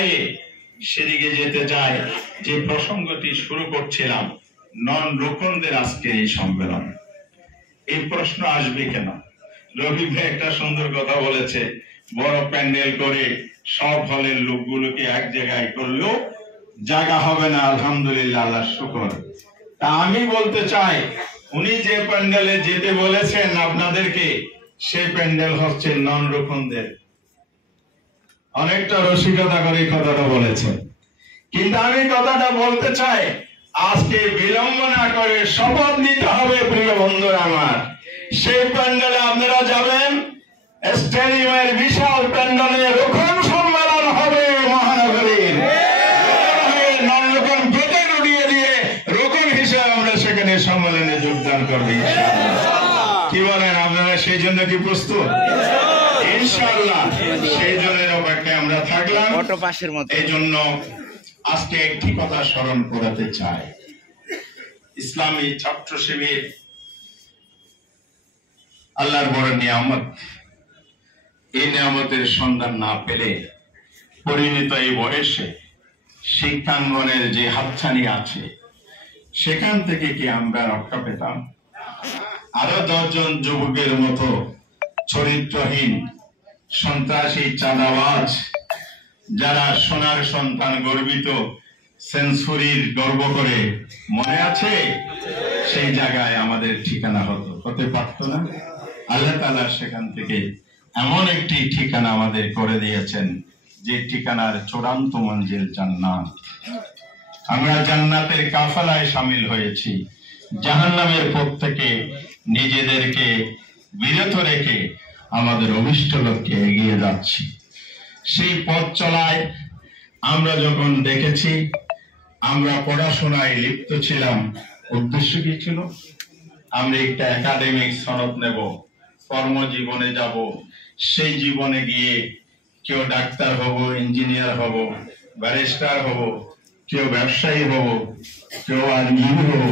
ভয়ে সেদিকে যেতে চাই যে প্রসঙ্গটি শুরু করছিলাম, নন রোকনদের আজকের এই সম্মেলন। এই প্রশ্ন আসবে কেন? রবি ভাই একটা সুন্দর কথা বলেছে, বড় প্যান্ডেল করে সব হলের লোকগুলোকে এক জায়গায় করলেও জায়গা হবে না। আলহামদুলিল্লাহ, আল্লাহ শুকর। তা আমি বলতে চাই, উনি যে প্যান্ডেলে যেতে বলেছেন আপনাদেরকে, সেই প্যান্ডেল হচ্ছে নন রোকনদের। অনেকটা রসিকতা করে কথাটা বলেছেন, কিন্তু আমি কথাটা বলতে চাই, আজকে বিলম্ব না করে শপথ নিতে হবে প্রিয় বন্ধুরা আমার। সেই প্যান্ডেলে আপনারা যাবেন, স্টেডিয়ামের বিশাল প্যান্ডেলে রোকন সম্মেলন হবে মহানগরীর। নন রোকন গেটে উড়িয়ে দিয়ে রোকন হিসেবে আমরা সেখানে সম্মেলনে যোগদান করবো ইনশাআল্লাহ। কি বলেন আপনারা? সেই জন্য কি প্রস্তুত? ইনশাআল্লাহ সেই জন্য অপেক্ষায় আমরা থাকলাম। এই জন্য আজকে একটি কথা স্মরণ করাতে চাই, ইসলামী ছাত্র শিবির আল্লাহর বড় নিয়ামত। এই নিয়ামতের সন্ধান না পেলে পরিণত এই বয়সে শিক্ষাঙ্গনের যে হাতছানি আছে, সেখান থেকে কি আমরা রক্ষা পেতাম? আরো 10 জন যুবকের মতো চরিত্রহীন, সন্ত্রাসী, চাঁদাবাজ, যারা সোনার সন্তান গর্বিত সেঞ্চুরির গর্ব করে, মনে আছে? সেই জায়গায় আমাদের ঠিকানা হতে পারত না। আল্লাহ তাআলা সেখান থেকে এমন একটি ঠিকানা আমাদের করে দিয়েছেন, যে ঠিকানার চূড়ান্ত মঞ্জিল জান্নাত। আমরা জান্নাতের কাফেলায় শামিল হয়েছি, জাহান্নামের পথ থেকে নিজেদেরকে বিরত রেখে আমাদের অভিষ্ট লক্ষ্যে এগিয়ে যাচ্ছি। সেই পথ চলায় আমরা যখন দেখেছি, আমরা পড়াশোনায় লিপ্ত ছিলাম, উদ্দেশ্য কি ছিল? আমরা একটা একাডেমিক সনদ নেব, কর্মজীবনে যাব, সেই জীবনে গিয়ে কেউ ডাক্তার হব, ইঞ্জিনিয়ার হব, ব্যারিস্টার হব, কেউ ব্যবসায়ী হব, কেউ আইনজীবী হব,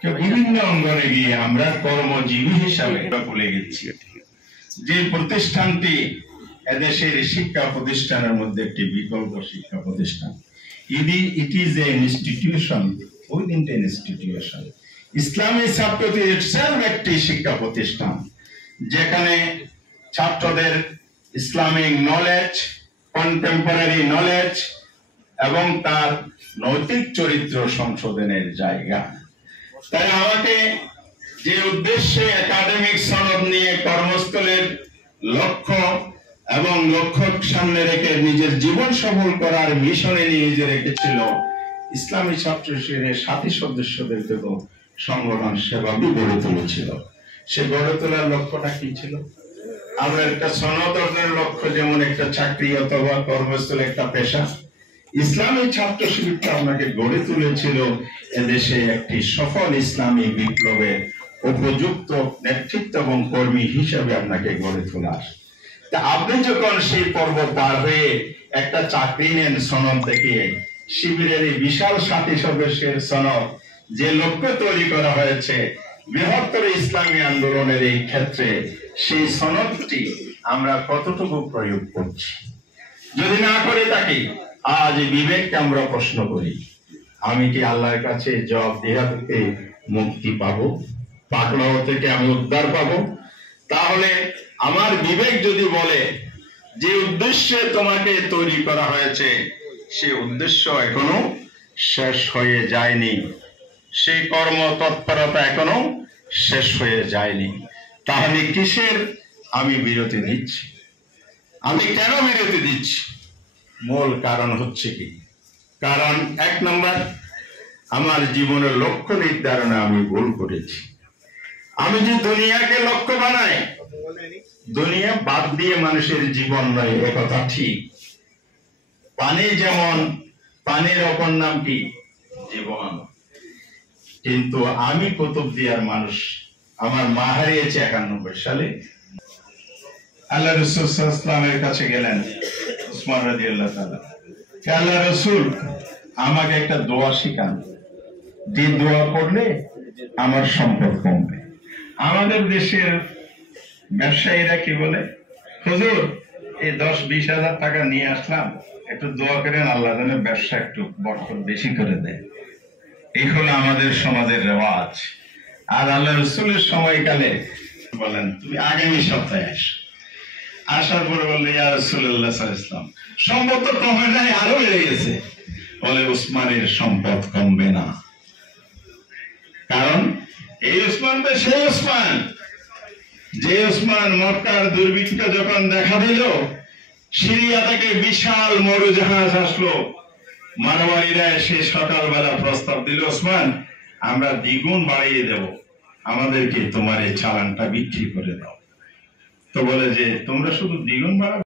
কেউ বিভিন্ন অঙ্গনে গিয়ে আমরা কর্মজীবী হিসাবে ভুলে গেছি। যে প্রতিষ্ঠানটি এদেশের শিক্ষা প্রতিষ্ঠানের মধ্যে একটি বিকল্প শিক্ষা প্রতিষ্ঠান, it is a institution within N institution. Islami ছাত্রটি itself একটি শিক্ষা প্রতিষ্ঠান, যেখানে ছাত্রদের ইসলামিক নলেজ, কন্টেম্পোরারি নলেজ এবং তার নৈতিক চরিত্র সংশোধনের জায়গা। তাই আমাকে যে উদ্দেশ্যে একাডেমিক সনদ নিয়ে কর্মস্থলের লক্ষ্য এবং লক্ষ্য সামনে রেখে নিজের জীবন সফল করার মিশনে নিয়ে রেখেছিল, ইসলামী ছাত্র শিবিরের সাথী সদস্যদেরকে তো সংগঠন সেভাবে গড়ে তুলেছিল। সে গড়ে তোলার লক্ষ্যটা কি ছিল? আমরা একটা সনদ অর্জনের লক্ষ্য, যেমন একটা চাকরি অথবা কর্মস্থলে একটা পেশা, ইসলামী ছাত্র শিবিরটা আপনাকে গড়ে তুলেছিল এদেশে একটি সফল ইসলামী বিপ্লবের উপযুক্ত নেতৃত্ব এবং কর্মী হিসেবে আপনাকে গড়ে তোলা। তা আপনি যখন সেই পর্ব পার হয়ে একটা চাকরি নেন সনদ থেকে, শিবিরের এই বিশাল সাথী সদস্যের সনদ, যে লক্ষ্য তৈরি করা হয়েছে বৃহত্তর ইসলামী আন্দোলনের এই ক্ষেত্রে, সেই সনদটি আমরা কতটুকু প্রয়োগ করছি? যদি না করে থাকি, আজ বিবেককে আমরা প্রশ্ন করি, আমি কি আল্লাহর কাছে জবাবদিহি থেকে মুক্তি পাবো? পাকড়াও থেকে আমি উদ্ধার পাবো? তাহলে আমার বিবেক যদি বলে যে উদ্দেশ্যে তোমাকে তৈরি করা হয়েছে, সেই উদ্দেশ্য এখনো শেষ হয়ে যায়নি, সেই কর্ম তৎপরতা এখনো শেষ হয়ে যায়নি, তাহলে কিসের আমি বিরতি দিচ্ছি? আমি কেন বিরতি দিচ্ছি? মূল কারণ হচ্ছে কি? কারণ 1 নম্বর, আমার জীবনের লক্ষ্য নির্ধারণে আমি ভুল করেছি। আমি যে দুনিয়াকে লক্ষ্য বানাই, দুনিয়া বাদ দিয়ে মানুষের জীবন নয়, একথা ঠিক। পানি যেমন, পানির অপর নাম কি? জীবন। কিন্তু আমি কুতুবদিয়ার মানুষ, আমার মা হারিয়েছে 91 সালে। আল্লাহ রাসূল সাল্লাল্লাহু আলাইহি ওয়াসাল্লামের কাছে গেলেন উসমান রাদিয়াল্লাহু তাআলা, আল্লাহ রাসূল আমাকে একটা দোয়া শিখান, যে দোয়া পড়লে আমার সম্পদ কমবে। আমাদের দেশের ব্যবসায়ীরা কি বলে, হুজুর এই 10-20 হাজার টাকা নিয়ে আসলাম, একটু দোয়া করেন আল্লাহ যেন ব্যবসা একটু বরকত বেশি করে দেয়। এই হলো আমাদের সমাজের রেওয়াজ। আর আল্লাহ রসুলের সময়কালে বলেন তুমি আগামী সপ্তাহে আসো। আসার পরে বললে ইয়া রাসূলুল্লাহ সাল্লাল্লাহু আলাইহি ওয়াসাল্লাম, সম্পদ তো কমে নাই, আরো বেড়ে গেছে। বলে উসমানের সম্পদ কমবে না, কারণ এই উসমান তো সেই উসমান, যে উসমান মক্কার দুর্ভিক্ষ যখন দেখা দিল, সিরিয়া থেকে বিশাল মরুজাহাজ আসলো, মারওয়ারিরা এসে সকালবেলা প্রস্তাব দিল, উসমান আমরা দ্বিগুণ বাড়িয়ে দেব, আমাদেরকে তোমার এই চালানটা বিক্রি করে দাও। তো বলে যে তোমরা শুধু দ্বিগুণ বাড়াবে?